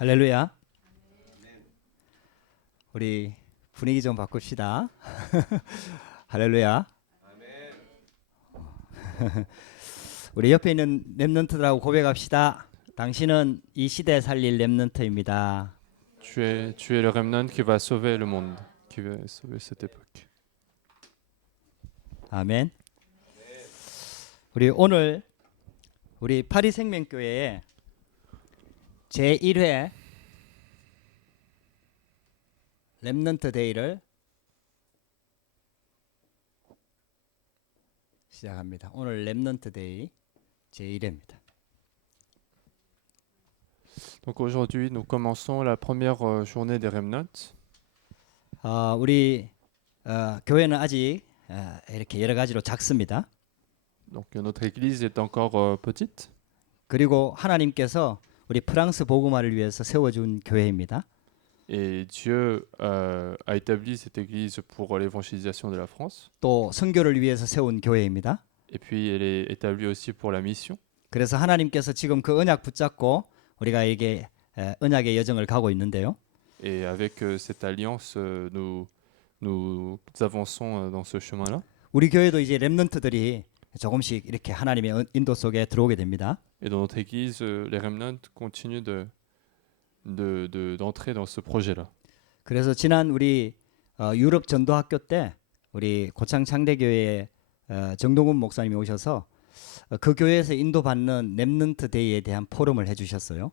할렐루야. 우리 분위기 좀 바꿉시다. 할렐루야. 우리 옆에 있는 렘넌트들하고 고백합시다. 당신은 이 시대에 살릴 렘넌트입니다. Tu es le remnant qui va sauver le monde, qui va sauver cette époque. 아멘. 우리 오늘 우리 파리 생명교회에 제1회 렘넌트 데이를 시작합니다. 오늘 렘넌트 데이 제1회입니다. Donc aujourd'hui, nous commençons la première journée des remnants. 우리 교회는 아직 이렇게 여러 가지로 작습니다. Donc notre église est encore petite. 그리고 하나님께서 우리 프랑스 복음화를 위해서 세워준 교회입니다. Et Dieu a établi cette église pour l'évangélisation de la France. 또 선교를 위해서 세운 교회입니다. Et puis elle est établie aussi pour la mission. 그래서 하나님께서 지금 그 언약 붙잡고 우리가 이게 언약의 여정을 가고 있는데요. Et avec cette alliance, nous avançons dans ce chemin-là. 우리 교회도 이제 렘넌트들이 조금씩 이렇게 하나님의 인도 속에 들어오게 됩니다. Et dans notre église, les remnants continuent d'entrer dans ce projet-là. 그래서 지난 우리 유럽 전도학교 때 우리 고창 창대교회에 정동훈 목사님이 오셔서 그 교회에서 인도받는 렘넌트 데이에 대한 포럼을 해주셨어요.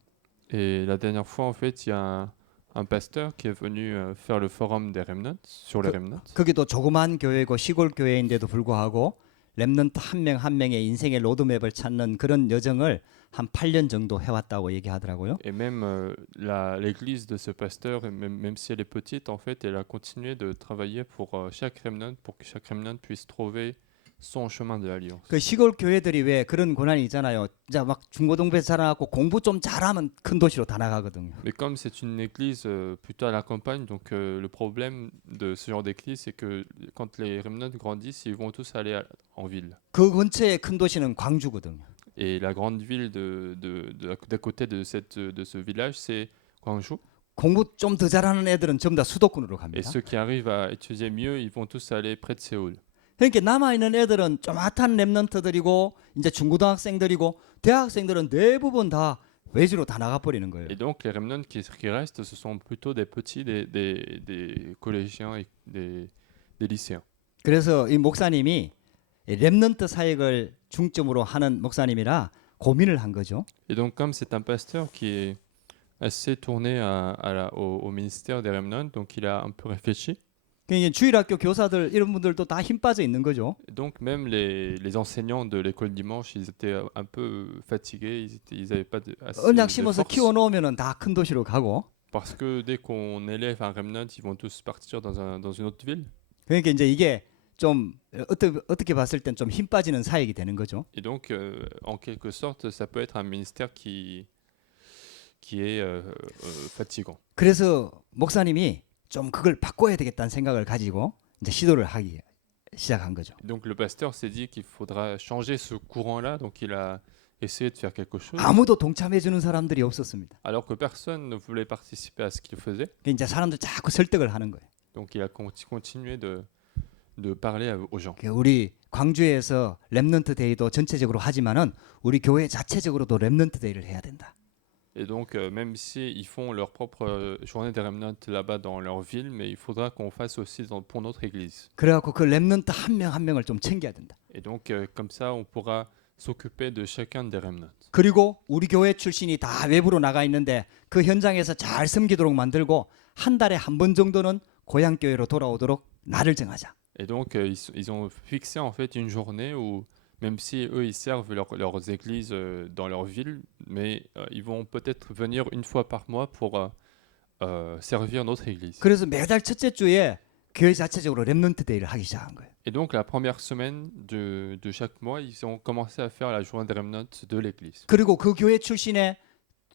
Et la dernière fois, en fait, il y a un pasteur qui est venu faire le forum des remnants, sur les remnants. 거기도 조그만 교회고 시골 교회인데도 불구하고 렘넌트 한 명 한 명의 인생의 로드맵을 찾는 그런 여정을 한 8년 정도 해왔다고 얘기하더라고요. Et même l'église de ce pasteur, même si elle est petite, en fait, elle a continué de travailler pour chaque remnant, pour que chaque remnant puisse trouver son chemin de l'alliance. 그 시골 교회들이 왜 그런 고난이 있잖아요. 진짜 막 중고등부에서 자라나고 공부 좀 잘하면 큰 도시로 다 나가거든요. Mais comme c'est une église plutôt à la campagne, donc le problème de ce genre d'église, c'est que quand les remnants grandissent, ils vont tous aller en ville. 그 근처에 큰 도시는 광주거든요. Et la grande ville d'à côté de ce village, c'est Guangzhou. 공부 좀 더 잘하는 애들은 전부 다 수도권으로 Et 갑니다. ceux qui arrivent à étudier mieux, ils vont tous aller près de Séoul. 그러니까 남아있는 애들은 쪼mat한 렘넌트들이고 이제 중고등학생들이고 대학생들은 대부분 다 외지로 다 나가버리는 거예요. Et donc les remnants qui restent, ce sont plutôt des petits, des collégiens et des lycéens. 그래서 이 목사님이 렘넌트 사역을 중점으로 하는 목사님이라 고민을 한 거죠. Et donc comme c'est un pasteur qui est assez tourné au ministère des remnants, donc il a un peu réfléchi. 그러니까 주일학교 교사들 이런 분들도 다 힘 빠져 있는 거죠. Et donc même les enseignants de l'école dimanche, ils étaient un peu fatigués, ils avaient pas assez 언약 de 심어서 force. 키워 놓으면은 다 큰 도시로 가고. Parce que dès qu'on élève un remnant, ils vont tous partir dans une autre ville. 그러니까 이제 이게 좀 어떻게 봤을 땐 좀 힘 빠지는 사역이 되는 거죠. Et donc en quelque sorte, ça peut être un ministère qui est fatigant. 그래서 목사님이 좀 그걸 바꿔야 되겠다는 생각을 가지고 이제 시도를 하기 시작한 거죠. Et donc le pasteur s'est dit qu'il faudra changer ce courant-là, donc il a essayé de faire quelque chose. 아무도 동참해 주는 사람들이 없었습니다. Alors que personne ne voulait participer à ce qu'il faisait. 그러니까 이제 사람들 자꾸 설득을 하는 거예요. Donc il a continué de parler aux gens. 우리 광주에서 렘넌트 데이도 전체적으로 하지만은 우리 교회 자체적으로도 렘넌트 데이를 해야 된다. Et donc même si ils font leur propre journée des remnants là-bas dans leur ville, mais il faudra qu'on fasse aussi pour notre église. 그래갖고 그 렘넌트 한 명 한 명을 좀 챙겨야 된다. Et donc comme ça, on pourra s'occuper de chacun des remnants. 그리고 우리 교회 출신이 다 외부로 나가 있는데 그 현장에서 잘 섬기도록 만들고 한 달에 한 번 정도는 고향 교회로 돌아오도록 날을 정하자. Et donc ils ont fixé en fait une journée où même si eux ils servent leurs églises dans leur ville, mais ils vont peut-être venir une fois par mois pour servir notre église. 그래서 매달 첫째 주에 교회 자체적으로 렘넌트 데이를 하기 시작한 거예요. Et donc la première semaine de chaque mois, ils ont commencé à faire la journée des remnants de l'église. 그리고 그 교회 출신의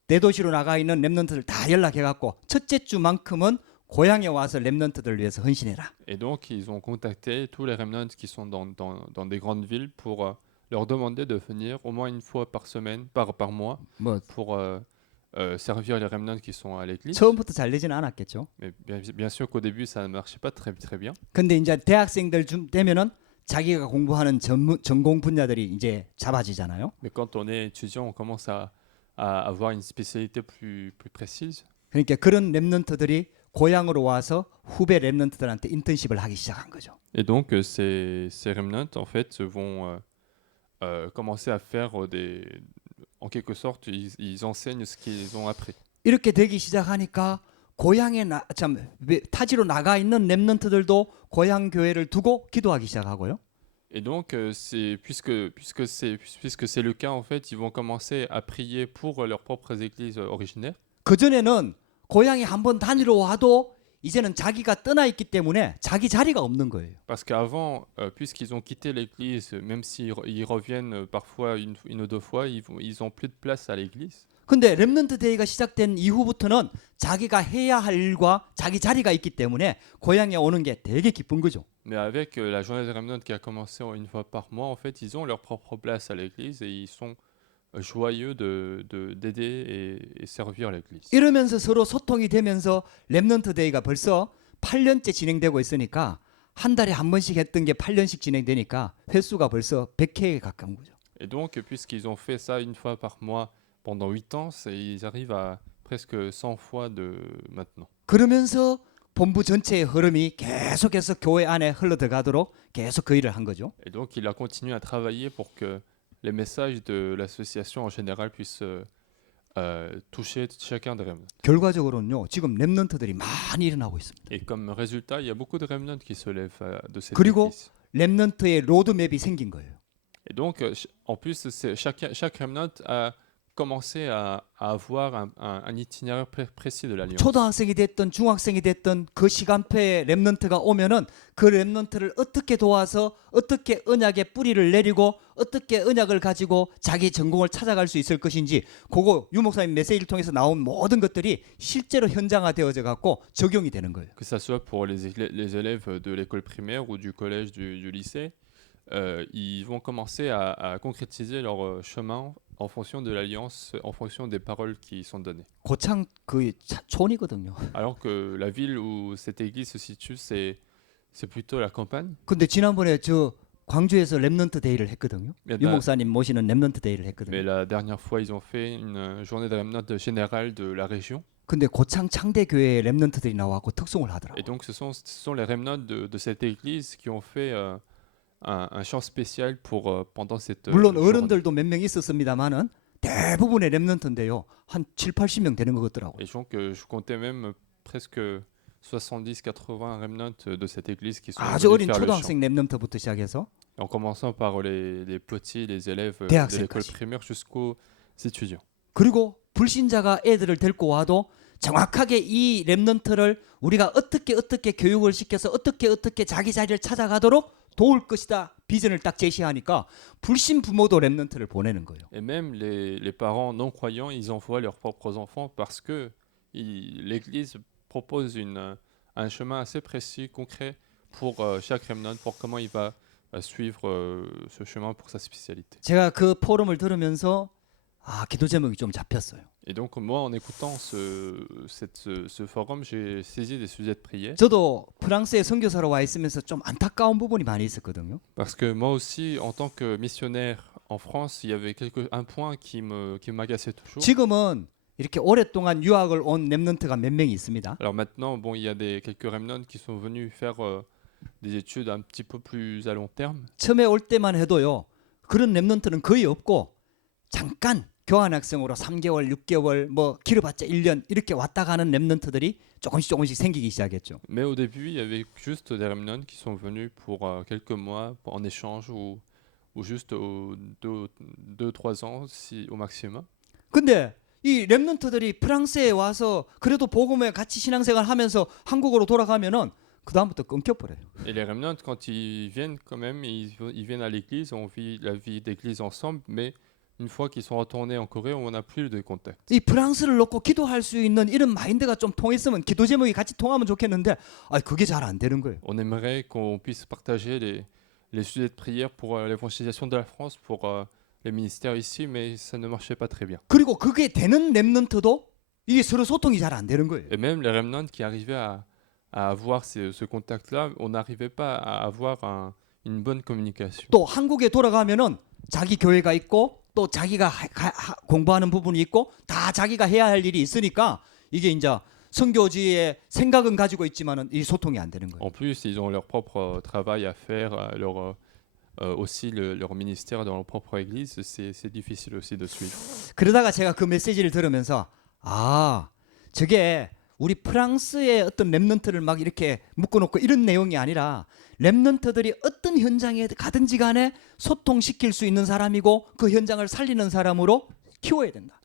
대도시로 나가 있는 렘넌트들 다 연락해갖고 첫째 주만큼은 고향에 와서 렘넌트들을 위해서 헌신해라. Et donc ils ont contacté tous les remnants qui sont dans des grandes villes pour leur demander de venir au moins une fois par semaine, par mois, 뭐 pour servir les remnants qui sont à l'église. 처음부터 잘 되지는 않았겠죠. Mais bien sûr qu'au début, ça ne marchait pas très bien. 근데 이제 대학생들 좀 되면은 자기가 공부하는 전공 분야들이 이제 잡아지잖아요. Mais quand on est étudiant, on commence à avoir une spécialité plus précise. 그러니까 그런 랩런트들이 고향으로 와서 후배 랩런트들한테 인턴십을 하기 시작한 거죠. Et donc, ces remnants, en fait, vont commencer à faire en quelque sorte, ils enseignent ce qu'ils ont appris. 이렇게 되기 시작하니까 고향에 타지로 나가 있는 랩런트들도 고향 교회를 두고 기도하기 시작하고요. Et donc, puisque c'est le cas, en fait, ils vont commencer à prier pour leurs propres églises originaires. 그 전에는 고향에 한번 다니러 와도 이제는 자기가 떠나 있기 때문에 자기 자리가 없는 거예요. Parce qu'avant, puisqu'ils ont quitté l'église, même s'ils ils reviennent parfois une ou deux fois, ils ont plus de place à l'église. 근데 랩런트 데이가 시작된 이후부터는 자기가 해야 할 일과 자기 자리가 있기 때문에 고향에 오는 게 되게 기쁜 거죠. Mais avec la journée des remnants qui a commencé une fois par mois, en fait, ils ont leur propre place à l'église et ils sont joyeux d'aider et servir l'église. 이러면서 서로 소통이 되면서 랩런트 데이가 벌써 8년째 진행되고 있으니까 한 달에 한 번씩 했던 게 8년씩 진행되니까 횟수가 벌써 100회에 가까운 거죠. Et donc, puisqu'ils ont fait ça une fois par mois pendant 8 ans, ils arrivent à presque 100 fois de maintenant. 그러면서 본부 전체의 흐름이 계속해서 교회 안에 흘러들어가도록 계속 그 일을 한 거죠. Et donc, il a continué à travailler pour que les messages de l'association en général puissent toucher chacun des remnants. 결과적으로는요. 지금 랩런트들이 많이 일어나고 있습니다. Et comme résultat, il y a beaucoup de remnants qui se lèvent de cette 그리고 église. 랩런트의 로드맵이 생긴 거예요. Et donc, en plus, chaque remnant a commencé à avoir un itinéraire précis de l'alliance. 초등학생이 됐든 중학생이 됐든 그 시간표에 랩런트가 오면은 그 랩런트를 어떻게 도와서 어떻게 언약의 뿌리를 내리고 어떻게 언약을 가지고 자기 전공을 찾아갈 수 있을 것인지 그거 유 목사님 메시지를 통해서 나온 모든 것들이 실제로 현장화되어져 갖고 적용이 되는 거예요. Que ça soit pour les élèves de l'école primaire ou du collège, du lycée, ils vont commencer à concrétiser leur chemin en fonction de l'alliance, en fonction des paroles qui sont données. 고창 그 촌이거든요. Alors que la ville où cette église se situe, c'est plutôt la campagne. 근데 지난번에 저 광주에서 랩런트 데이를 했거든요. Mais 유 la, 목사님 모시는 랩런트 데이를 mais 했거든요. la dernière fois, ils ont fait une journée de remnant générale de la région. 근데 고창 창대 교회에 랩런트들이 나와고 특송을 Et 하더라고요. donc, ce sont les remnants de cette église qui ont fait un chant spécial pour, pendant cette 물론 journée. 어른들도 몇 명 있었습니다만은 대부분의 랩런트인데요. 한 7, 80명 되는 것 같더라고요. Et donc, je comptais même presque 70-80 remnants de cette église qui sont 아주 venus 어린 faire le chant. 초등학생 랩런트부터 시작해서 En commençant par les petits, les élèves de 대학생까지. l'école primaire jusqu'aux étudiants. 그리고 불신자가 애들을 데리고 와도 정확하게 이 랩런트를 우리가 어떻게 교육을 시켜서 어떻게 자기 자리를 찾아가도록 도울 것이다 비전을 딱 제시하니까 불신 부모도 랩런트를 보내는 거예요. Et même les parents non croyants, ils envoient leurs propres enfants parce que l'Église propose un chemin assez précis, concret pour chaque remnant, pour comment il va suivre ce chemin pour sa spécialité. 제가 그 포럼을 들으면서 기도 제목이 좀 잡혔어요. Et donc moi, en écoutant ce forum, j'ai saisi des sujets de prière. 저도 프랑스에 선교사로 와 있으면서 좀 안타까운 부분이 많이 있었거든요. Parce que moi aussi, en tant que missionnaire en France, il y avait un point qui m'agaçait toujours. 지금은 이렇게 오랫동안 유학을 온 랩런트가 몇 명이 있습니다. Alors maintenant, bon, il y a quelques remnants qui sont venus faire des études un petit peu plus à long terme. 처음에 올 때만 해도요. 그런 랩런트는 거의 없고 잠깐 교환학생으로 3개월, 6개월, 뭐 길어봤자 1년 이렇게 왔다 가는 랩런트들이 조금씩 생기기 시작했죠. Mais au début, il y avait juste des remnants qui sont venus pour quelques mois en échange ou juste 2-3 ans au maximum. 근데 이 랩런트들이 프랑스에 와서 그래도 복음에 같이 신앙생활 하면서 한국으로 돌아가면은 그 다음부터 끊겨버려요. Et les remnants, quand ils viennent quand même, ils viennent à l'église, on vit la vie d'église ensemble, mais une fois qu'ils sont retournés en Corée, on n'a plus de contact. 이 프랑스를 놓고 기도할 수 있는 이런 마인드가 좀 통했으면 기도 제목이 같이 통하면 좋겠는데 그게 잘 안 되는 거예요. On aimerait qu'on puisse partager les sujets de prière pour l'évangélisation de la France, pour les ministères ici, mais ça ne marchait pas très bien. 그리고 그게 되는 렘넌트도 이게 서로 소통이 잘 안 되는 거예요. Et même les remnants qui arrivaient à avoir ce contact-là, on n'arrivait pas à avoir une bonne communication. 또 한국에 돌아가면은 자기 교회가 있고 또 자기가 공부하는 부분이 있고 다 자기가 해야 할 일이 있으니까 이게 이제 선교지의 생각은 가지고 있지만은 이 소통이 안 되는 거예요. En plus, ils ont leur propre travail à faire, aussi leur ministère dans leur propre église. C'est difficile aussi de suivre. 그러다가 제가 그 메시지를 들으면서 아, 저게 우리 프랑스의 어떤 렘넌트를 막 이렇게 묶어놓고 이런 내용이 아니라 렘넌트들이 어떤 현장에 가든지 간에 소통시킬 수 있는 사람이고 그 현장을 살리는 사람으로 키워야 된다.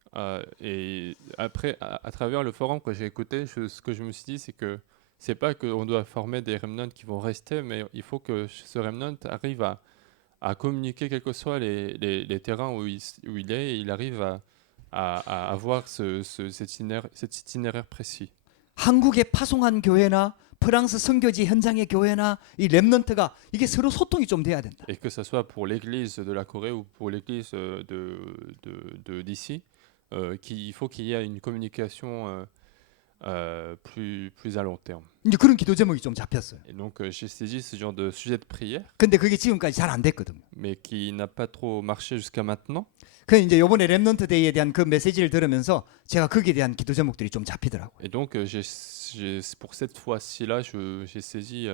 Et après, à travers le forum que j'ai écouté, ce que je me suis dit, c'est que c'est pas qu'on doit former des remnants qui vont rester, mais il faut que ce remnant arrive à communiquer, quels que soient les terrains où il est, et il arrive à avoir cet itinéraire précis. 한국에 파송한 교회나 프랑스 선교지 현장의 교회나 이 렘넌트가 이게 서로 소통이 좀 돼야 된다. Et que ce soit pour l'église de la Corée ou pour l'église d'ici, il faut qu'il y ait une communication plus à long terme. 이제 그런 기도 제목이 좀 잡혔어요. Et donc j'ai saisi ce genre de sujet de prière, 근데 그게 지금까지 잘 안 됐거든요. mais qui n'a pas trop marché jusqu'à maintenant. 그 이제 이번에 렘넌트 데이에 대한 그 메시지를 들으면서 제가 거기에 대한 기도 제목들이 좀 잡히더라고요. Et donc pour cette fois-ci-là, j'ai saisi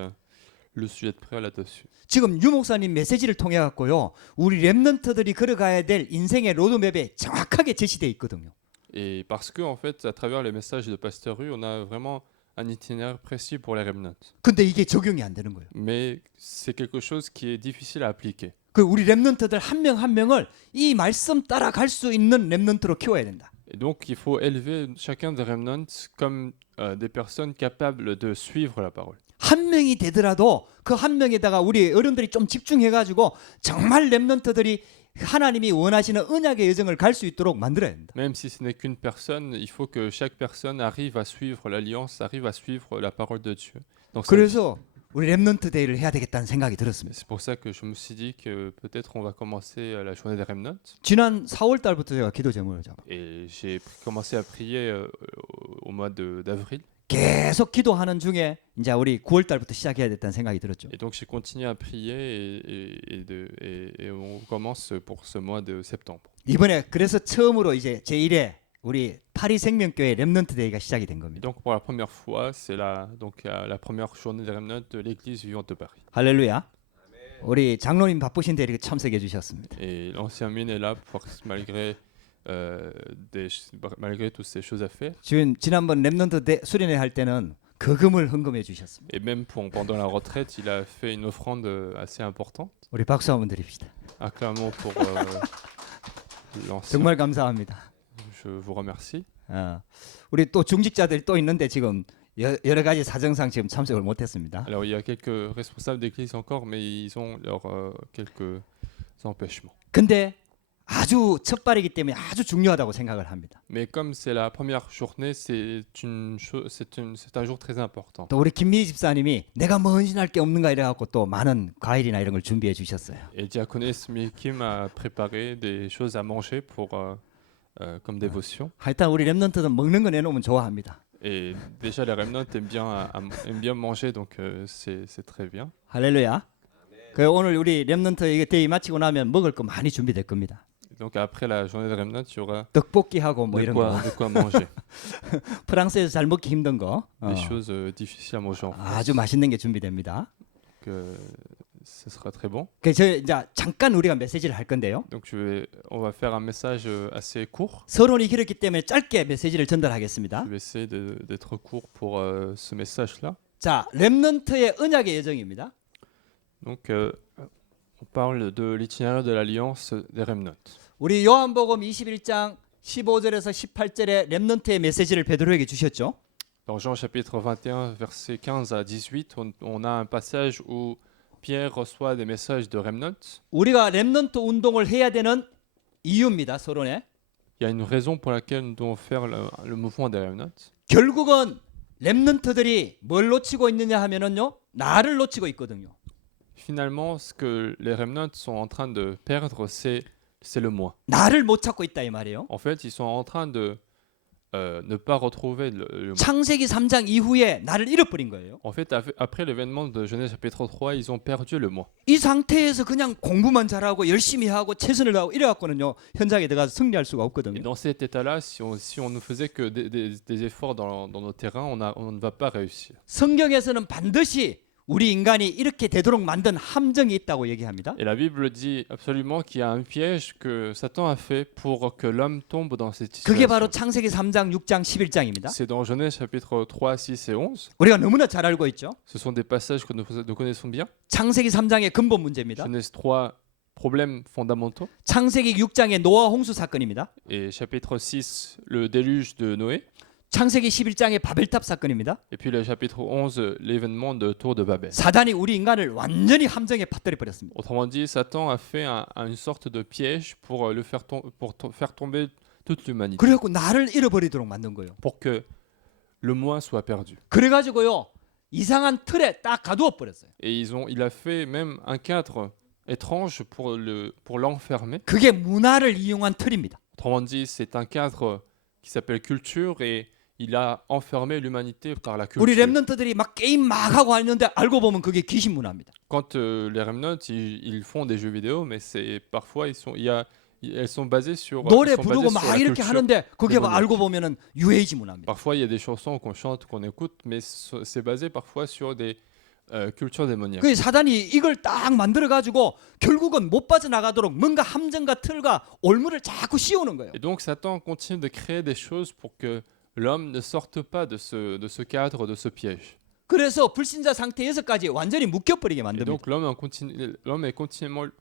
le sujet de prière là-dessus. 지금 유 목사님 메시지를 통해 갖고요. 우리 렘넌트들이 걸어가야 될 인생의 로드맵에 정확하게 제시되어 있거든요. Et parce que en fait, à travers les messages de Pasteur Rue, on a vraiment un itinéraire précis pour les remnants. 근데 이게 적용이 안 되는 거예요. Mais c'est quelque chose qui est difficile à appliquer. 그 우리 렘넌트들 한 명 한 명을 이 말씀 따라갈 수 있는 렘넌트로 키워야 된다. Et donc, il faut élever chacun des remnants comme des personnes capables de suivre la parole. 한 명이 되더라도 그 한 명에다가 우리 어른들이 좀 집중해가지고 정말 렘넌트들이 하나님이 원하시는 언약의 여정을 갈 수 있도록 만들어야 된다. Même si ce n'est qu'une personne, il faut que chaque personne arrive à suivre l'alliance, arrive à suivre la parole de Dieu. Donc, 그래서 우리 렘넌트 데이를 해야 되겠다는 생각이 들었습니다. c'est pour ça que je me suis dit que peut-être on va commencer la journée des remnants. 지난 4월 달부터 제가 기도 제목을 잡아. Et j'ai commencé à prier au mois d'avril. 계속 기도하는 중에 이제 우리 9월 달부터 시작해야 됐다는 생각이 들었죠. Et donc j'ai continué à prier et on commence pour ce mois de septembre. 이번에 그래서 처음으로 이제 제1회 우리 파리 생명교회 렘넌트 데이가 시작이 된 Et 겁니다. donc pour la première fois, c'est la première journée des remnants de l'église vivante de Paris. 할렐루야. 우리 장로님 바쁘신데 이렇게 참석해 주셨습니다. Et l'ancien mine est là malgré toutes ces choses à faire. 지난번 렘넌트 수련회 할 때는 거금을 헌금해 주셨습니다. Et même pendant la retraite, il a fait une offrande assez importante. 우리 박수 한번 드립시다. Acclamons pour l'ancien. 정말 감사합니다. Je vous remercie. 우리 또 중직자들이 또 있는데 지금 여러 가지 사정상 지금 참석을 못했습니다. Alors il y a quelques responsables d'église encore, mais ils ont quelques empêchements. 근데 아주 첫발이기 때문에 아주 중요하다고 생각을 합니다. Mais comme c'est la première journée, c'est un jour très important. 또 우리 김미희 집사님이 내가 뭐 헌신할 게 없는가 이래 갖고 또 많은 과일이나 이런 걸 준비해 주셨어요. Et diaconesse Kim a préparé des choses à manger comme dévotion. 하여튼 우리 렘넌트는 먹는 거 내놓으면 좋아합니다. Et déjà les remnants aiment bien manger, donc c'est très bien. 할렐루야. 그 오늘 우리 렘넌트 이게 데이 마치고 나면 먹을 거 많이 준비될 겁니다. Donc après la journée des remnants, il y aura 떡볶이하고 뭐 이런 거. de quoi manger. 프랑스에서 잘 먹기 힘든 거. Des choses difficiles à manger en France. 아주 맛있는 게 준비됩니다. Ce sera très bon. 저 이제 잠깐 우리가 메시지를 할 건데요. Donc on va faire un message assez court. 서론이 길었기 때문에 짧게 메시지를 전달하겠습니다. Je vais essayer d'être court pour ce message-là. 자, 렘넌트의 언약의 여정입니다. Donc on parle de l'itinéraire de l'alliance des remnants. 우리 요한복음 21장 15절에서 18절에 렘넌트의 메시지를 베드로에게 주셨죠. Dans Jean chapitre 21 versets 15 à 18, on a un passage où Pierre reçoit des messages de remnants. 우리가 렘넌트 운동을 해야 되는 이유입니다. 서론에. Il y a une raison pour laquelle nous devons faire le mouvement des remnants. 결국은 렘넌트들이 뭘 놓치고 있느냐 하면은요. 나를 놓치고 있거든요. Finalement, ce que les remnants sont en train de perdre, c'est c'est le moi. 나를 못 찾고 있다 이 말이에요. En fait, ils sont en train de ne pas retrouver le moi. 창세기 3장 이후에 나를 잃어버린 거예요. En fait, après l'événement de Genèse chapitre 3, ils ont perdu le moi. 이 상태에서 그냥 공부만 잘하고 열심히 하고 최선을 다하고 이래갖고는요 현장에 들어가서 승리할 수가 Et 없거든요. dans cet état-là, si on ne faisait que des efforts dans nos terrains, on ne va pas réussir. 성경에서는 반드시 우리 인간이 이렇게 되도록 만든 함정이 있다고 얘기합니다. Et la Bible dit absolument qu'il y a un piège que Satan a fait pour que l'homme tombe dans cette 그게 바로 situation. 창세기 3장, 6장, 11장입니다. C'est dans Genèse chapitre 3, 6 et 11. 우리가 너무나 잘 알고 있죠. Ce sont des passages que nous connaissons bien. 창세기 3장의 근본 문제입니다. Genèse 3, problèmes fondamentaux. 창세기 6장의 노아 홍수 사건입니다. Et chapitre 6, le déluge de Noé. 창세기 11장의 바벨탑 사건입니다. Et puis le chapitre 11, l'événement de Tour de Babel. 사단이 우리 인간을 완전히 함정에 빠뜨려 버렸습니다. Autrement dit, Satan a fait une sorte de piège pour faire tomber toute l'humanité, 그래갖고 나를 잃어버리도록 만든 거예요. pour que le moi soit perdu. 그래가지고요 이상한 틀에 딱 가두어 버렸어요. Et il a fait même un cadre étrange pour l'enfermer. 그게 문화를 이용한 틀입니다. Autrement dit, c'est un cadre qui s'appelle culture et il a enfermé l'humanité par la 우리 culture. 랩런트들이 막 게임 막 하고 하는데 알고 보면 그게 귀신 문화입니다. Quand les remnants, ils font des jeux vidéo, mais parfois elles sont basées sur, 노래 elles sont 부르고 basées sur 막 la 이렇게 culture. 하는데 그게 démoniaque. 알고 보면은 유해지 문화입니다. Parfois, il y a des chansons qu'on chante, qu'on écoute, mais c'est basé parfois sur des cultures démoniaques. 그 사단이 이걸 딱 만들어 가지고 결국은 못 빠져나가도록 뭔가 함정과 틀과 올무를 자꾸 씌우는 거예요. Et donc, Satan continue de créer des choses pour que l'homme ne sorte pas de ce cadre, de ce piège. 그래서 불신자 상태에서까지 완전히 묶여버리게 Et 만듭니다. donc, l'homme est continuellement,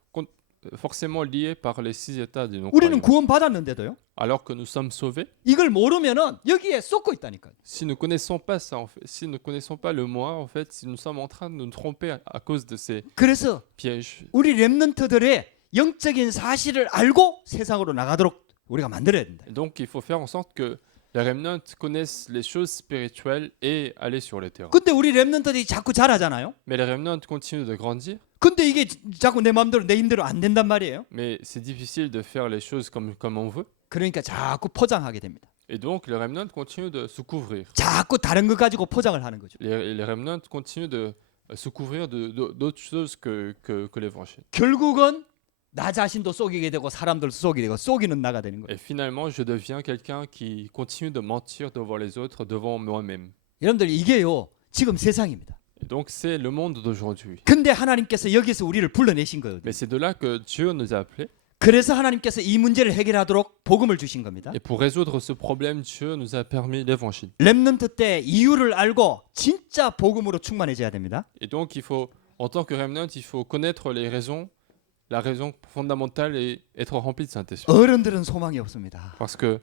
forcément lié par les 6 états du 우리는 non-croyant. 구원 받았는데도요. Alors que nous sommes sauvés, 이걸 모르면은 여기에 쏟고 있다니까요. si nous ne connaissons pas ça, en fait, si nous ne connaissons pas le moi, en fait, si nous sommes en train de nous tromper à cause de ces 그래서 pièges. 우리 랩런트들의 영적인 사실을 알고 세상으로 나가도록 우리가 만들어야 된다. Et donc, il faut faire en sorte que les remnants connaissent les choses spirituelles et aller sur les terrains. 근데 우리 랩런트들이 자꾸 잘하잖아요. Mais les remnants continuent de grandir, 근데 이게 자꾸 내 마음대로 내 힘대로 안 된단 말이에요. mais c'est difficile de faire les choses comme on veut. 그러니까 자꾸 포장하게 됩니다. Et donc, les remnants continuent de se couvrir. 자꾸 다른 거 가지고 포장을 하는 거죠. Les remnants continuent de se couvrir d'autres choses que l'évangile. 결국은 나 자신도 속이게 되고 사람들도 속이게 되고 속이는 나가 되는 거예요. Et finalement, je deviens quelqu'un qui continue de mentir devant les autres, devant moi-même. 여러분들 이게요 지금 세상입니다. Et donc, c'est le monde d'aujourd'hui. 근데 하나님께서 여기서 우리를 불러내신 거예요. Mais c'est de là que Dieu nous a appelés. 그래서 하나님께서 이 문제를 해결하도록 복음을 주신 겁니다. Et pour résoudre ce problème, Dieu nous a permis l'évangile. 렘넌트 때 이유를 알고 진짜 복음으로 충만해져야 됩니다. Et donc, en tant que remnant, il faut connaître les raisons, la raison fondamentale et être rempli de Saint-Esprit. 어른들은 소망이 없습니다. Parce que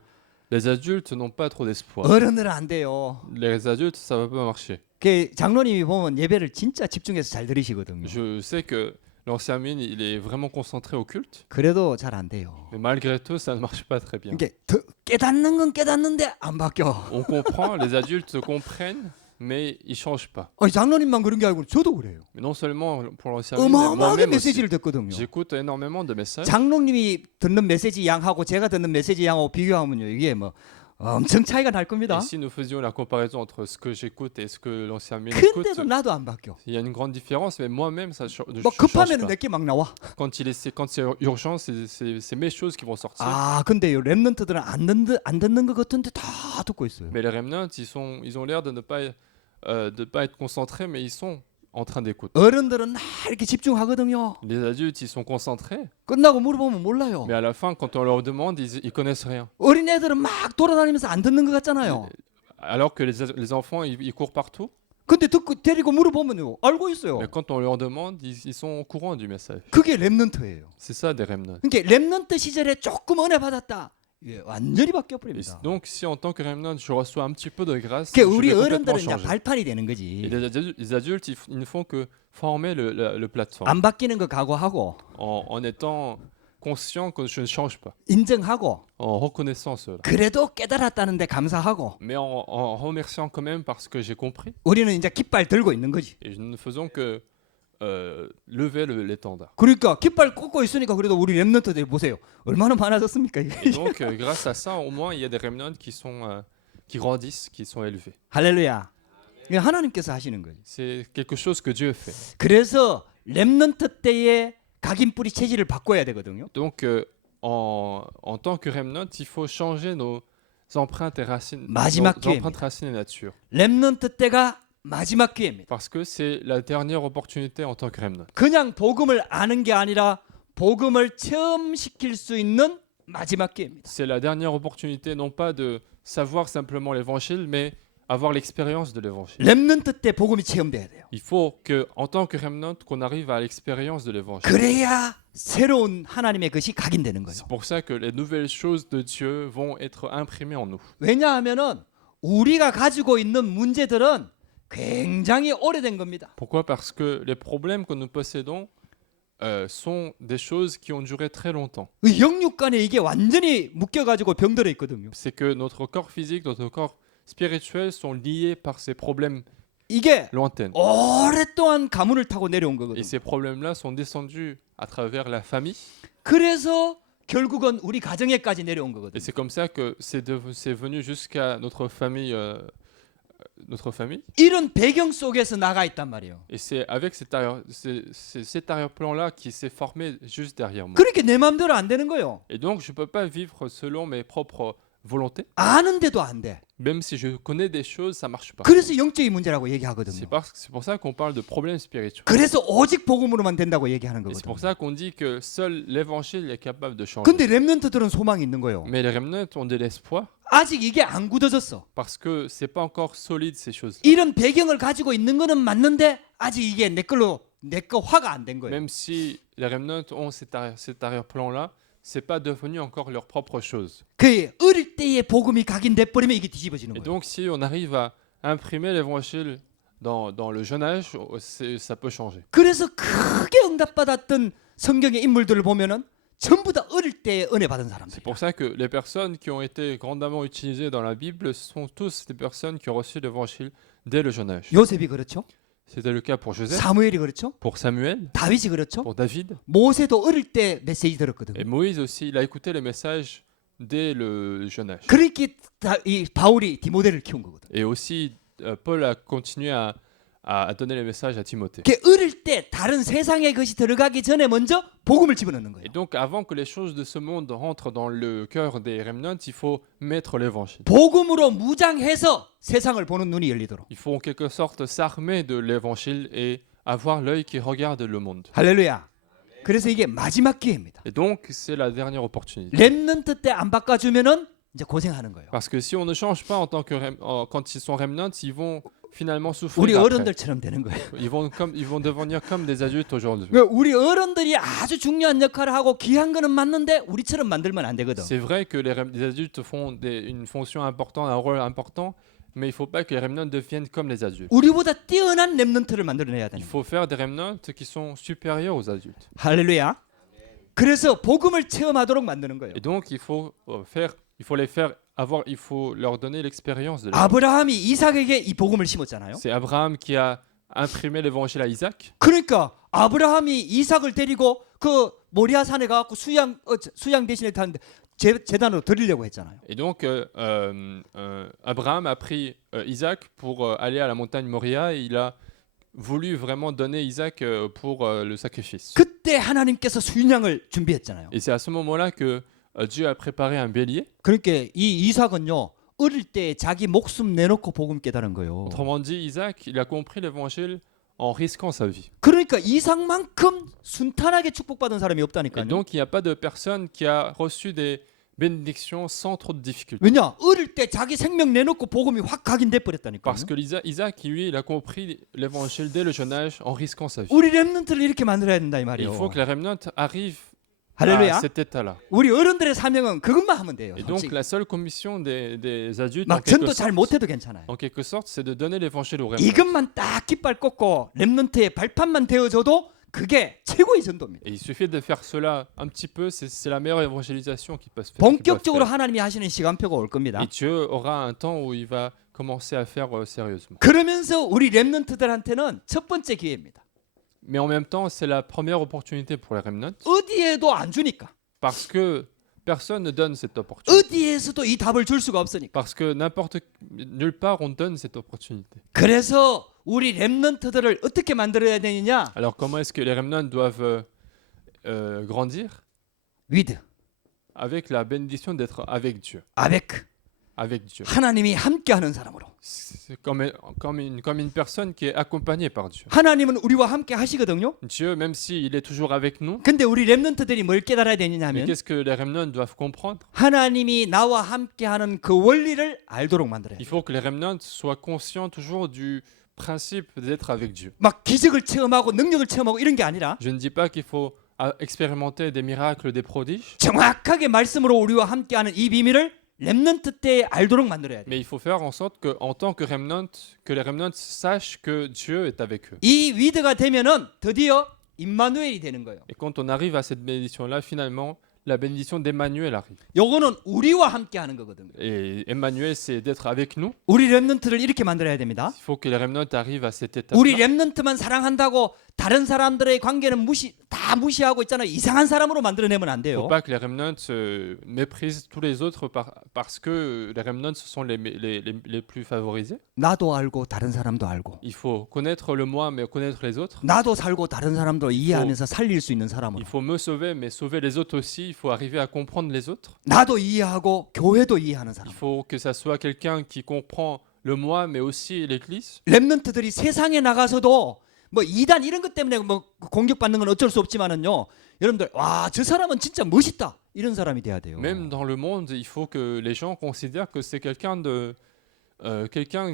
les adultes n'ont pas trop d'espoir. 어른들은 안 돼요. Les adultes, ça va pas marcher. 그 장로님이 보면 예배를 진짜 집중해서 잘 들으시거든요. Je sais que l'ancien mine, il est vraiment concentré au culte, 그래도 잘 안 돼요. mais malgré tout, ça ne marche pas très bien. 이게 깨닫는 건 깨닫는데 안 바뀌어. On comprend, les adultes comprennent, mais ils changent pas. 장로님만 그런 게 아니고 저도 그래요. Mais non seulement pour l'ancien mine, mais 어마어마하게 moi-même aussi. 메시지를 듣거든요. J'écoute énormément de messages. 장로님이 듣는 메시지 양하고 제가 듣는 메시지 양하고 비교하면요 이게 뭐 엄청 차이가 날 겁니다. Et si nous faisions la comparaison entre ce que j'écoute et ce que l'ancien mine écoute, 근데도 나도 안 바뀌어. il y a une grande différence, mais moi-même, ça ne 뭐 change 급하면 pas. 내게 막 나와. Quand c'est urgent, c'est mes choses qui vont sortir. 아 근데요 렘넌트들은 안 듣는 것 같은데 다 듣고 있어요. Mais les remnants, ils ont l'air de ne pas être concentrés, mais ils sont en train d'écouter. 어른들은 나 이렇게 집중하거든요. Les adultes, ils sont concentrés, 끝나고 물어보면 몰라요. mais à la fin, quand on leur demande, ils connaissent rien. 어린애들은 막 돌아다니면서 안 듣는 것 같잖아요. Alors que les enfants, ils courent partout, 근데 듣고 데리고 물어보면요 알고 있어요. mais quand on leur demande, ils sont au courant du message. 그게 렘넌트예요. C'est ça des remnants. 그러니까 렘넌트 시절에 조금 은혜 받았다. 예, 완전히 바뀌어 Et 버립니다. donc, si en tant que remnant, je reçois un petit peu de grâce, 그러니까 je 우리 vais complètement 어른들은 이제 changer. 발판이 되는 Et 거지. les adultes, ils ne font que former le plateforme 안 바뀌는 거 각오하고 en étant conscient que je ne change pas, 인정하고 en reconnaissant cela, 그래도 깨달았다는데 감사하고 mais en remerciant quand même parce que j'ai compris. 우리는 이제 깃발 들고 있는 거지. Et nous ne faisons que lever l'étendard. 그러니까 깃발 꽂고 있으니까 그래도 우리 렘넌트들 보세요. 얼마나 많아졌습니까 이게. Et donc, grâce à ça, au moins, il y a des remnants qui grandissent, qui sont élevés. 할렐루야. 이게 하나님께서 하시는 거예요. C'est quelque chose que Dieu fait. 그래서 렘넌트 때의 각인 뿌리 체질을 바꿔야 되거든요. Donc, en tant que remnant, il faut changer nos empreintes et racines, 마지막 nos 기회입니다. empreintes racines et nature. 렘넌트 때가 마지막 기회입니다. Parce que c'est la dernière opportunité en tant que remnant. 그냥 복음을 아는 게 아니라 복음을 체험시킬 수 있는 마지막 기회입니다. C'est la dernière opportunité, non pas de savoir simplement l'évangile, mais avoir l'expérience de l'évangile. 렘넌트 때 복음이 체험돼야 돼요. Il faut que, en tant que remnant, qu'on arrive à l'expérience de l'évangile. 그래야 새로운 하나님의 것이 각인되는 거예요. C'est pour ça que les nouvelles choses de Dieu vont être imprimées en nous. 왜냐하면은 우리가 가지고 있는 문제들은 굉장히 오래된 겁니다. Pourquoi? Parce que les problèmes que nous possédons sont des choses qui ont duré très longtemps. 그 영육간에 이게 완전히 묶여가지고 병들어 있거든요. C'est que notre corps physique, notre corps spirituel sont liés par ces problèmes 이게 lointains. 오랫동안 가문을 타고 내려온 Et 거거든요. ces problèmes-là sont descendus à travers la famille. 그래서 결국은 우리 가정에까지 내려온 Et 거거든요. c'est comme ça que c'est venu jusqu'à notre famille. Notre famille. 이런 배경 속에서 나가 있단 말이에요. Et c'est avec cet arrière-plan-là qui s'est formé juste derrière moi. 그렇게 내 마음대로 안 되는 거예요. Et donc, je ne peux pas vivre selon mes propres volontés. 아는데도 안 돼. Même si je connais des choses, ça ne marche pas. 그래서 영적인 문제라고 얘기하거든요. C'est pour ça qu'on parle de problèmes spirituels. 그래서 오직 복음으로만 된다고 얘기하는 Et c'est 거거든요. pour ça qu'on dit que seul l'évangile est capable de changer. 근데 렘넌트들은 소망이 있는 거예요. Mais les remnants ont de l'espoir 아직 이게 안 굳어졌어. parce que c'est pas encore solide ces choses. 이런 배경을 가지고 있는 거는 맞는데 아직 이게 내 거 화가 안 된 거예요. Même si les remnants ont cet arrière-plan-là, c'est pas devenu encore leur propre chose. 그 어릴 때의 복음이 각인돼 버리면 이게 뒤집어지는 Et 거예요. donc, si on arrive à imprimer l'évangile dans le jeune âge, ça peut changer. 그래서 크게 응답받았던 성경의 인물들을 보면은 전부 다 어릴 때 은혜 받은 사람들. C'est pour ça que les personnes qui ont été grandement utilisées dans la Bible sont tous des personnes qui ont reçu l'évangile dès le jeune âge. 요셉이 그렇죠. C'était le cas pour Joseph, 사무엘이 그렇죠. pour Samuel, 다윗이 그렇죠. pour David. 모세도 어릴 때 메시지 들었거든요. Et Moïse aussi, il a écouté les messages dès le jeune âge. 그러니까 이 바울이 디모데를 키운 거거든. Et aussi, Paul a continué à donner les messages à Timothée. 그 어릴 때 다른 세상의 것이 들어가기 전에 먼저 복음을 집어넣는 거예요. Et donc, avant que les choses de ce monde rentrent dans le cœur des remnants, il faut mettre l'évangile. 복음으로 무장해서 세상을 보는 눈이 열리도록. Il faut en quelque sorte s'armer de l'évangile et avoir l'œil qui regarde le monde. 할렐루야. 그래서 이게 마지막 기회입니다. Et donc, c'est la dernière opportunité. 렘넌트 때 안 바꿔주면은 이제 고생하는 거예요. Parce que si on ne change pas en tant que quand ils sont remnants, ils vont finalement 우리 souffrir après. 어른들처럼 되는 거예요. Ils vont devenir comme des adultes aujourd'hui. 그러니까 우리 어른들이 아주 중요한 역할을 하고 귀한 거는 맞는데 우리처럼 만들면 안 되거든. C'est vrai que les adultes font une fonction importante, un rôle important, mais il ne faut pas que les remnants deviennent comme les adultes. 우리보다 뛰어난 렘넌트를 만들어내야 Il 되는 거예요. faut faire des remnants qui sont supérieurs aux adultes. 할렐루야. 그래서 복음을 체험하도록 만드는 거예요. Et donc, il faut leur donner l'expérience de l'évangile. 아브라함이 이삭에게 이 복음을 심었잖아요. C'est Abraham qui a imprimé l'évangile à Isaac. 그러니까 아브라함이 이삭을 데리고 그 모리아 산에 가서 수양 대신에 타는데 제단으로 드리려고 했잖아요. Et donc, Abraham a pris Isaac pour aller à la montagne Moria et il a voulu vraiment donner Isaac pour le sacrifice. 그때 하나님께서 수양을 준비했잖아요. Et c'est à ce moment-là que Dieu a préparé un bélier. 그러니까 이 이삭은요 어릴 때 자기 목숨 내놓고 복음 깨달은 거예요. Autrement dit, Isaac, il a compris l'évangile en risquant sa vie. 그러니까 이삭만큼 순탄하게 축복받은 사람이 Et 없다니까요. donc, il n'y a pas de personne qui a reçu des bénédictions sans trop de difficultés. 왜냐? 어릴 때 자기 생명 내놓고 복음이 확 각인돼 버렸다니까요. Parce que Isaac, lui, il a compris l'évangile dès le jeune âge en risquant sa vie. 우리 렘넌트를 이렇게 만들어야 된다 이 Et 말이에요. il faut que les remnants arrivent 할렐루야. à cet état-là. 우리 어른들의 사명은 그것만 하면 돼요. Et donc, 솔직히. la seule commission des adultes, 막 전도 잘 못해도 괜찮아요. en quelque sorte, c'est de donner l'évangile aux remnants. 이것만 딱 깃발 꽂고 렘넌트의 발판만 되어줘도 그게 최고의 전도입니다. Et il suffit de faire cela un petit peu, c'est la meilleure évangélisation qui peut se faire. 본격적으로 하나님이 하시는 시간표가 올 겁니다. Et Dieu aura un temps où il va commencer à faire sérieusement. 그러면서 우리 렘넌트들한테는 첫 번째 기회입니다. Mais en même temps, c'est la première opportunité pour les remnants 어디에도 안 주니까. parce que personne ne donne cette opportunité. 어디에서도 이 답을 줄 수가 없으니까. Parce que nulle part on donne cette opportunité. 그래서 우리 렘넌트들을 어떻게 만들어야 되느냐? Alors comment est-ce que les remnants doivent grandir? 위드, Avec la bénédiction d'être avec Dieu. 아베크. Avec Dieu. 하나님이 함께하는 사람으로. C'est comme une personne qui est accompagnée par Dieu. 하나님은 우리와 함께 하시거든요. Dieu, même s'il est toujours avec nous, 근데 우리 렘넌트들이 뭘 깨달아야 mais 되느냐면 qu'est-ce que les remnants doivent comprendre? 하나님이 나와 함께하는 그 원리를 알도록 만들어야 Il 돼요. faut que les remnants soient conscients toujours du principe d'être avec Dieu. 막 기적을 체험하고 능력을 체험하고 이런 게 아니라 Je ne dis pas qu'il faut expérimenter des miracles, des prodiges, 정확하게 말씀으로 우리와 함께하는 이 비밀을 렘넌트 때 알도록 만들어야 돼요. mais il faut faire en sorte que, en tant que remnant, que les remnants sachent que Dieu est avec eux. 이 위드가 되면은 드디어 임마누엘이 되는 거예요. Et quand on arrive à cette bénédiction-là, finalement, la bénédiction d'Emmanuel arrive. 요거는 우리와 함께하는 거거든요. Et Emmanuel, c'est d'être avec nous. 우리 렘넌트를 이렇게 만들어야 됩니다. Il faut que les remnants arrivent à cette 우리 étape-là. 렘넌트만 사랑한다고 다른 사람들의 관계는 다 무시하고 있잖아요. 이상한 사람으로 만들어내면 안 Il ne 돼요. faut pas que les remnants méprisent tous les autres parce que les remnants ce sont les plus favorisés. 나도 알고 다른 사람도 알고 Il faut connaître le moi, mais connaître les autres. 나도 살고 다른 사람도 이해하면서 살릴 수 있는 사람으로 Il faut me sauver, mais sauver les autres aussi. Il faut arriver à comprendre les autres. 나도 이해하고 교회도 이해하는 Il 사람. faut que ça soit quelqu'un qui comprend le moi, mais aussi l'Église. 렘넌트들이 세상에 나가서도 뭐 이단 이런 것 때문에 뭐 공격받는 건 어쩔 수 없지만은요. 여러분들 와, 저 사람은 진짜 멋있다. 이런 사람이 돼야 돼요. Même dans le monde, il faut que les gens considèrent que c'est quelqu'un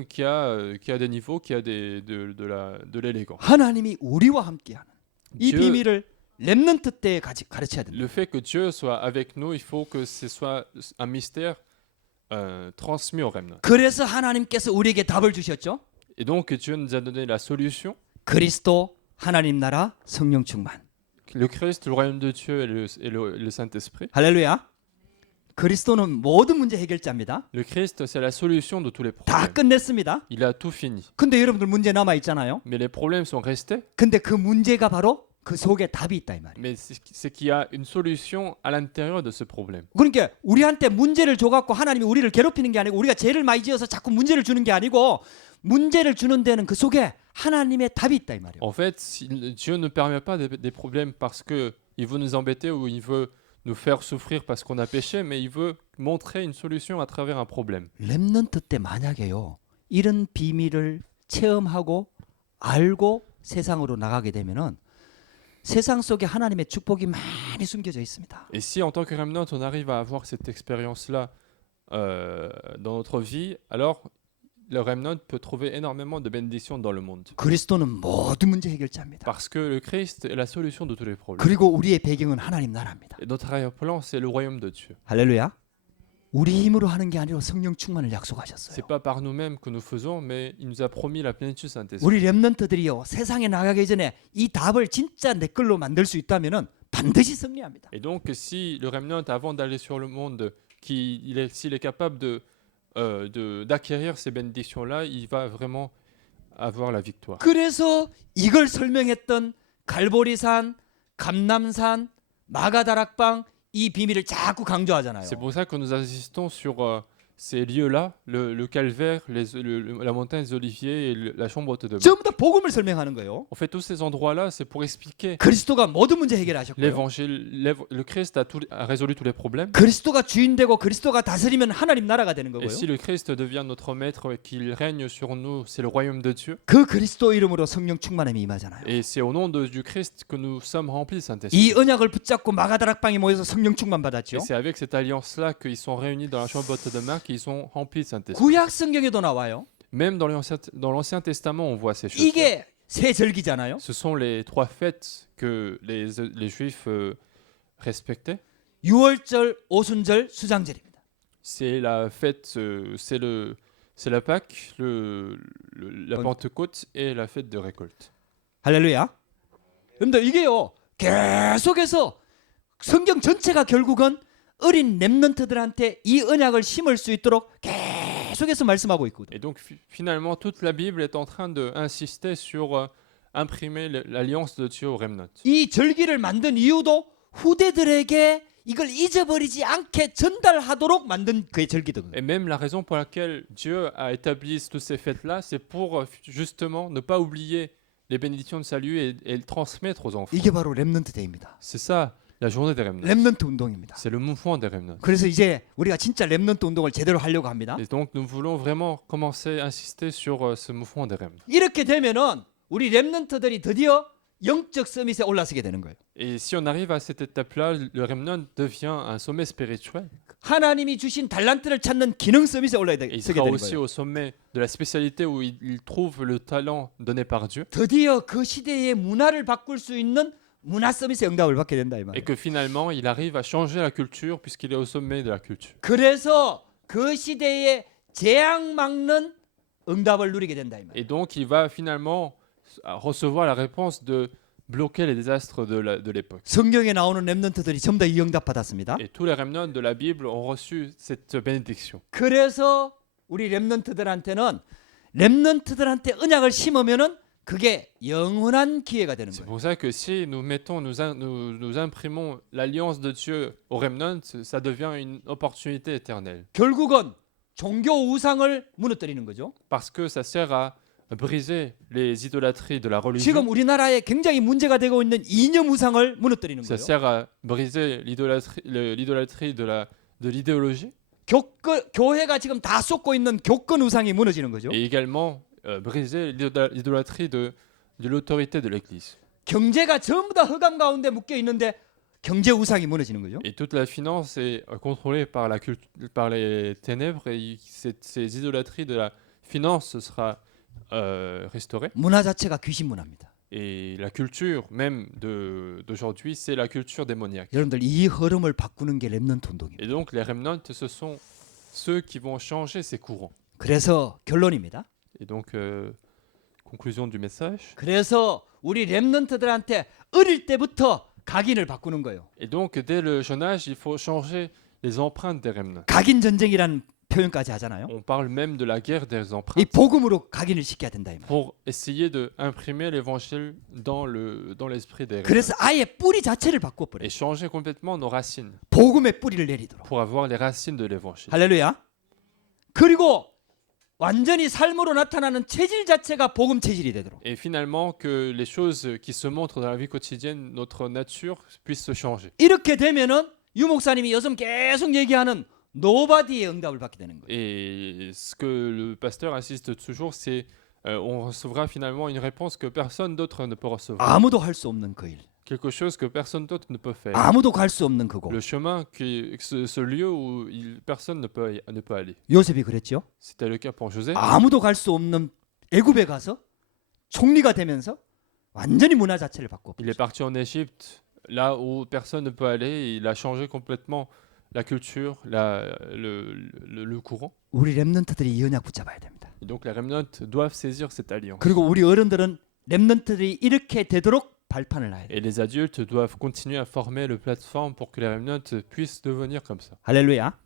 qui a des niveaux, qui a de l'élégance. 하나님이 우리와 함께하는 이 Dieu- 비밀을 렘넌트 때 가르쳐야 된다. Le fait que Dieu soit avec nous, il faut que ce soit un mystère transmis aux remnants. 그래서 하나님께서 우리에게 답을 주셨죠. Et donc Dieu nous a donné la solution. 그리스도, 하나님 나라, 성령 충만. Le Christ, le royaume de Dieu et le Saint-Esprit. 할렐루야. 그리스도는 모든 문제 해결자입니다. Le Christ, c'est la solution de tous les 다 problèmes. 끝냈습니다. Il a tout fini. 근데 여러분들 문제 남아 있잖아요. Mais les problèmes sont restés. 근데 그 문제가 바로 그 속에 답이 있다 이 말이에요. Mais c'est qu'il y a une solution à l'intérieur de ce problème. 그러니까 우리한테 문제를 줘갖고 하나님이 우리를 괴롭히는 게 아니고 우리가 죄를 많이 지어서 자꾸 문제를 주는 게 아니고 문제를 주는 데는 그 속에 하나님의 답이 있다 이 말이에요. En fait, Dieu ne permet pas des problèmes parce qu'il veut nous embêter ou il veut nous faire souffrir parce qu'on a péché, mais il veut montrer une solution à travers un problème. 렘넌트 때 만약에요 이런 비밀을 체험하고 알고 세상으로 나가게 되면은 세상 속에 하나님의 축복이 많이 숨겨져 있습니다. Et si en tant que remnant, on arrive à avoir cette expérience-là dans notre vie, alors le remnant peut trouver énormément de bénédictions dans le monde. 그리스도는 모든 문제 해결자입니다. Parce que le Christ est la solution de tous les problèmes. 그리고 우리의 배경은 하나님 나라입니다. Et notre arrière-plan, c'est le royaume de Dieu. 할렐루야. 우리 힘으로 하는 게 아니라 성령 충만을 약속하셨어요. C'est pas par nous-mêmes que nous faisons, mais il nous a promis la plénitude Saint-Esprit. 우리 렘넌트들이요 세상에 나가기 전에 이 답을 진짜 내 걸로 만들 수 있다면은 반드시 승리합니다. Et donc, si le remnant, avant d'aller sur le monde, s'il est capable d'acquérir ces bénédictions-là, il va vraiment avoir la victoire. 그래서 이걸 설명했던 갈보리산, 감남산, 마가다락방 이 비밀을 자꾸 강조하잖아요. C'est pour ça que nous insistons sur ces lieux-là, le calvaire, la montagne des Oliviers et la chambre haute de mort. 전부 다 복음을 설명하는 거예요. En fait, tous ces endroits-là, c'est pour expliquer 그리스도가 모든 문제 해결하셨고요. l'évangile. Le Christ a résolu tous les problèmes. 그리스도가 주인 되고 그리스도가 다스리면 하나님 나라가 되는 Et 거고요. si le Christ devient notre maître et qu'il règne sur nous, c'est le royaume de Dieu. 그 그리스도 이름으로 성령 충만함이 임하잖아요. Et c'est au nom du Christ que nous sommes remplis de Saint-Esprit. 이 언약을 붙잡고 마가다락방에 모여서 성령 충만 받았죠. Et c'est avec cette alliance-là qu'ils sont réunis dans la chambre haute de Marc qu'ils sont remplis de Saint-Esprit. 구약 성경에도 나와요. Même dans l'Ancien Testament, on voit ces choses. 이게 세 절기잖아요. Ce sont les trois fêtes que les Juifs respectaient. 유월절, 오순절, 수장절입니다. C'est la fête, c'est la Pâque, la Pentecôte et la fête de récolte. 할렐루야. 그런데 이게요. 계속해서 성경 전체가 결국은 어린 렘넌트들한테 이 언약을 심을 수 있도록 계속해서 말씀하고 있거든요. Et donc finalement, toute la Bible est en train d'insister sur imprimer l'alliance de Dieu au remnant. 이 절기를 만든 이유도 후대들에게 이걸 잊어버리지 않게 전달하도록 만든 그의 절기거든요. Et même la raison pour laquelle Dieu a établi toutes ces fêtes-là, c'est pour justement ne pas oublier les bénédictions de salut et le transmettre aux enfants. 이게 바로 렘넌트 데이입니다. C'est ça la journée des remnants. 렘넌트 운동입니다. C'est le mouvement des remnants. 그래서 이제 우리가 진짜 렘넌트 운동을 제대로 하려고 합니다. Et donc nous voulons vraiment commencer à insister sur ce mouvement des remnants. 이렇게 되면은 우리 렘넌트들이 드디어 영적 서밋에 올라서게 되는 거예요. Et si on arrive à cette étape-là, le remnant devient un sommet spirituel. 하나님이 주신 달란트를 찾는 기능 서밋에 올라서게 Et il 되는 sera aussi 거예요. au sommet de la spécialité où il trouve le talent donné par Dieu. 드디어 그 시대의 문화를 바꿀 수 있는 문화 서밋의 응답을 받게 된다 이 Et 말이에요. que finalement, il arrive à changer la culture puisqu'il est au sommet de la culture. 그래서 그 시대의 재앙 막는 응답을 누리게 된다 이 말이에요. Et donc, il va finalement recevoir la réponse de bloquer les désastres de l'époque. 성경에 나오는 렘넌트들이 전부 다 이 응답 받았습니다. Et tous les remnants de la Bible ont reçu cette bénédiction. 그래서 우리 렘넌트들한테는 렘넌트들한테 언약을 심으면은 그게 영원한 기회가 되는 C'est 거예요. pour ça que si nous mettons, nous imprimons l'alliance de Dieu aux remnants, ça devient une opportunité éternelle. 결국은 종교 우상을 무너뜨리는 거죠. Parce que ça sert à briser les idolâtries de la religion. 지금 우리나라에 굉장히 문제가 되고 있는 이념 우상을 무너뜨리는 Ça 거예요. sert à briser l'idolâtrie de l'idéologie. 교회가 지금 다 쏟고 있는 교권 우상이 무너지는 거죠. Et également briser l'idolâtrie de l'autorité de l'Église. 경제가 전부 다 흑암 가운데 묶여 있는데 경제 우상이 무너지는 거죠. Et toute la finance est contrôlée par les ténèbres et ces idolâtries de la finance sera restaurée. 문화 자체가 귀신 문화입니다. Et la culture même d'aujourd'hui, c'est la culture démoniaque. 여러분들 이 흐름을 바꾸는 게 렘넌트 운동입니다. Et donc les remnants, ce sont ceux qui vont changer ces courants. 그래서 결론입니다. Et donc, conclusion du message. 그래서 우리 렘넌트들한테 어릴 때부터 각인을 바꾸는 거예요. Et donc, dès le jeune âge, il faut changer les empreintes des remnants. 각인 전쟁이라는 표현까지 하잖아요. On parle même de la guerre des 이 empreintes 복음으로 각인을 시켜야 된다 이 말. pour essayer d'imprimer l'évangile dans l'esprit des remnants. 그래서 아예 뿌리 자체를 바꿔 버려. Et changer complètement nos racines 복음의 뿌리를 내리도록. pour avoir les racines de l'évangile. 할렐루야. 그리고 완전히 삶으로 나타나는 체질 자체가 복음 체질이 되도록. Et finalement, que les choses qui se montrent dans la vie quotidienne, notre nature, puisse se changer. 이렇게 되면은 유 목사님이 요즘 계속 얘기하는 노바디의 응답을 받게 되는 거예요. Et ce que le pasteur insiste toujours, c'est on recevra finalement une réponse que personne d'autre ne peut recevoir. 아무도 할 수 없는 그 일. Quelque chose que personne d'autre ne peut faire. 아무도 갈 수 없는 그곳. Le chemin, ce lieu où personne ne peut aller. 요셉이 그랬죠. C'était le cas pour Joseph. 아무도 갈 수 없는 애굽에 가서 총리가 되면서 완전히 문화 자체를 바꿔. Il est parti en Égypte, là où personne ne peut aller, et il a changé complètement la culture, le courant. 우리 렘넌트들이 이 언약 붙잡아야 됩니다. Et donc les remnants doivent saisir cette alliance. 그리고 우리 어른들은 렘넌트들이 이렇게 되도록 발판을 놔야 돼. Et les adultes doivent continuer à former le plateforme pour que les remnants puissent devenir comme ça. 할렐루야.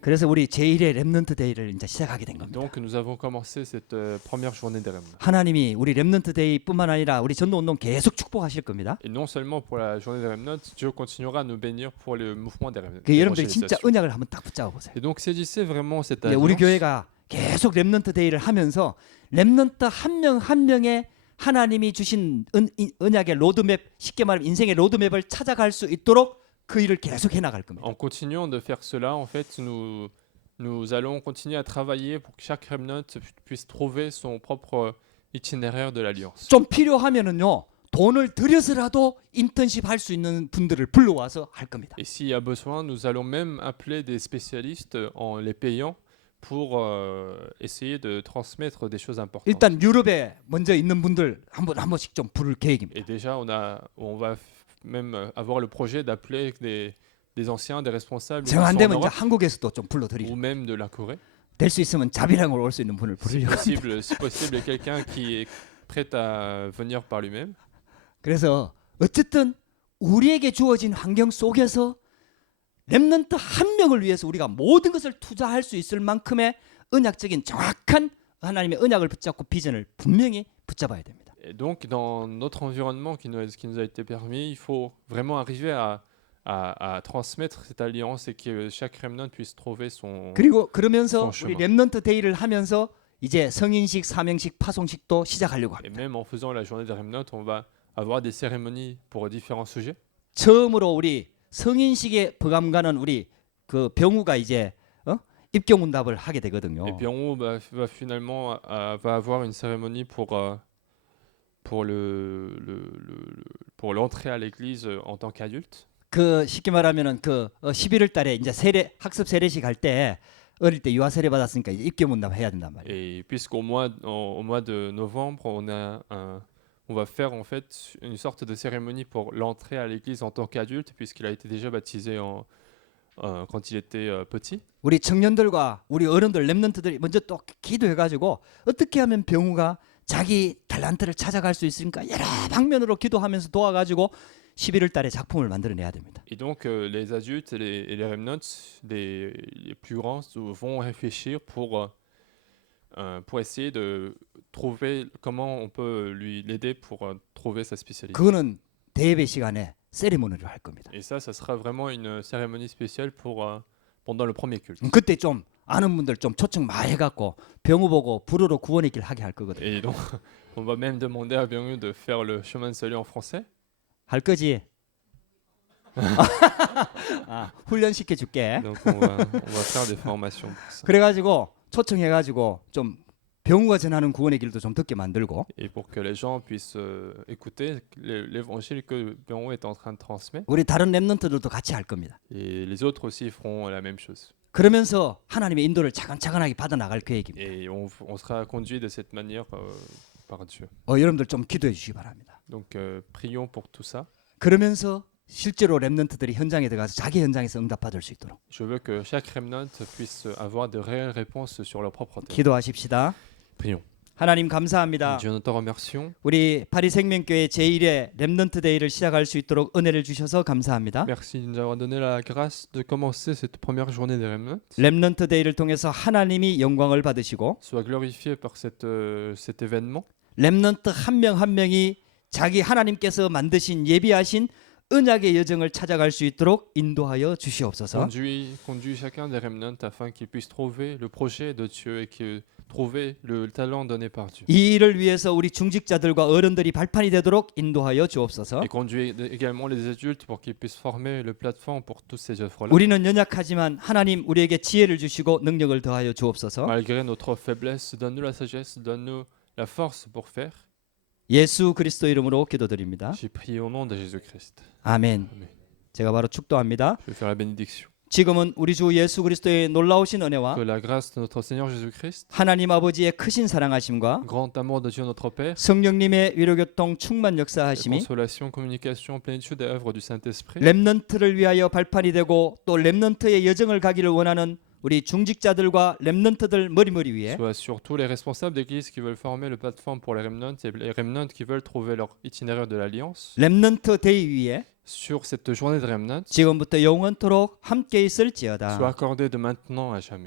그래서 우리 제1의 렘넌트 데이를 이제 시작하게 된 겁니다. Donc nous avons commencé cette première journée des remnants. 하나님이 우리 렘넌트 데이뿐만 아니라 우리 전도 운동 계속 축복하실 겁니다. Et non seulement pour la journée des remnants, Dieu continuera à nous bénir pour le mouvement des remnants. 그 여러분들이 진짜 언약을 한번 딱 붙잡아 보세요. Et donc saisissez vraiment cette 우리 alliance. 교회가 계속 렘넌트 데이를 하면서 렘넌트 한 명 한 명의 하나님이 주신 언약의 로드맵, 쉽게 말하면 인생의 로드맵을 찾아갈 수 있도록 그 일을 계속 해나갈 겁니다. En continuant de faire cela, en fait, nous allons continuer à travailler pour que chaque remnant puisse trouver son propre itinéraire de l'alliance. 좀 필요하면은요 돈을 들여서라도 인턴십 할 수 있는 분들을 불러와서 할 겁니다. Et s'il y a besoin, nous allons même appeler des spécialistes en les payant pour essayer de transmettre des choses importantes. 일단 유럽에 먼저 있는 분들 한 번씩 좀 부를 계획입니다. Et déjà, on va même avoir le projet d'appeler des anciens, des responsables qui 정 sont 안 en 되면 이제 Europe, 한국에서도 좀 ou 불러드리죠. même de la Corée. 될 수 있으면 자비랑으로 올 수 있는 분을 Si 부르려고. possible, quelqu'un qui est prêt à venir par lui-même. 그래서 어쨌든 우리에게 주어진 환경 속에서 렘넌트 한 명을 위해서 우리가 모든 것을 투자할 수 있을 만큼의 언약적인 정확한 하나님의 언약을 붙잡고 비전을 분명히 붙잡아야 됩니다. Et donc, dans notre environnement qui nous a été permis, il faut vraiment arriver à transmettre cette alliance et que chaque remnant puisse trouver 그리고 그러면서 son 우리 chemin. 렘넌트 데이를 하면서 이제 성인식, 사명식, 파송식도 시작하려고 Et 합니다. même en faisant la journée des remnants, on va avoir des cérémonies pour différents sujets. 처음으로 우리 성인식에 버감가는 우리 그 병우가 이제 입교문답을 하게 되거든요. Et Pierron va finalement va avoir une cérémonie pour l'entrée à l'église en tant qu'adulte. 그 쉽게 말하면은 그 11월 달에 이제 학습 세례식 할 때 어릴 때 유아 세례 받았으니까 이제 입교문답 해야 된단 말이에요. Et au mois de novembre, on va faire en fait une sorte de cérémonie pour l'entrée à l'église en tant qu'adulte, puisqu'il a été déjà baptisé quand il était petit. 우리 청년들과 우리 어른들 렘넌트들이 먼저 또 기도해 가지고 어떻게 하면 병우가 자기 달란트를 찾아갈 수 있으니까 여러 방면으로 기도하면서 도와 가지고 11월 달에 작품을 만들어내야 됩니다. Et donc les adultes et les remnants, les plus grands, vont réfléchir pour essayer de trouver comment on peut l'aider pour trouver sa spécialité. 그거는 대예배 시간에 세리머니를 할 겁니다. Et ça sera vraiment une cérémonie spéciale pendant le premier culte. 그때 좀 아는 분들 좀 초청 많이 해갖고 병우 보고 불어로 구원의 길 하게 할 거거든요. Et donc, on va même demander à Byung-Yu de faire le chemin de salut en français. 할 거지? 훈련시켜 줄게. Donc, on va faire des formations pour ça. 그래가지고 초청해가지고 좀 병우가 전하는 구원의 길도 좀 듣게 만들고 Et pour que les gens puissent écouter l'évangile que Byung-Yu est en train de transmettre. 우리 다른 랩런트들도 같이 할 겁니다. Et les autres aussi feront la même chose. 그러면서 하나님의 인도를 차근차근하게 받아 나갈 계획입니다. Et on sera conduit de cette manière par Dieu. 여러분들 좀 기도해 주시기 바랍니다. Donc, prions pour tout ça. 그러면서 실제로 랩런트들이 현장에 들어가서 자기 현장에서 응답받을 수 있도록 Je veux que chaque remnant puisse avoir de réelles réponses sur leur propre terre. 기도하십시다. Prions. 하나님 감사합니다. Dieu, nous te remercions. 우리 파리 생명교회 제1회 랩런트 데이를 시작할 수 있도록 은혜를 주셔서 감사합니다. Merci de nous avoir donné la grâce de commencer cette première journée des remnants. 랩런트 데이를 통해서 하나님이 영광을 받으시고 Sois glorifié par cet événement. 랩런트 한 명 한 명이 자기 하나님께서 만드신 예비하신 언약의 여정을 찾아갈 수 있도록 인도하여 주시옵소서. Conduis chacun des remnants afin qu'ils puissent trouver le projet de Dieu et que trouver le talent donné par Dieu. 이 일을 위해서 우리 중직자들과 어른들이 발판이 되도록 인도하여 주옵소서. Et conduis également les adultes pour qu'ils puissent former le plateforme pour toutes ces œuvres-là. 우리는 연약하지만 하나님 우리에게 지혜를 주시고 능력을 더하여 주옵소서. Malgré notre faiblesse, donne-nous la sagesse, donne-nous la force pour faire. 예수 그리스도 이름으로 기도드립니다. J'ai prié au nom de Jésus-Christ. 아멘. Amen. 제가 바로 축도합니다. Je vais faire la bénédiction. 지금은 우리 주 예수 그리스도의 놀라우신 은혜와 Que la grâce de notre Seigneur Jésus-Christ, 하나님 아버지의 크신 사랑하심과 grand amour de Dieu notre Père, 성령님의 위로교통 충만 et 역사하심이 consolation, communication, plénitude et œuvre du Saint-Esprit, 렘넌트를 위하여 발판이 되고 또 렘넌트의 여정을 가기를 원하는 우리 중직자들과 렘넌트들 머리머리 위에 soit sur tous les responsables d'église qui veulent former le plateforme pour les remnants et les remnants qui veulent trouver leur itinéraire de l'Alliance, 렘넌트 데이 위에 sur cette journée de remnants, 지금부터 영원토록 함께 있을지어다. soit accordé de maintenant à jamais.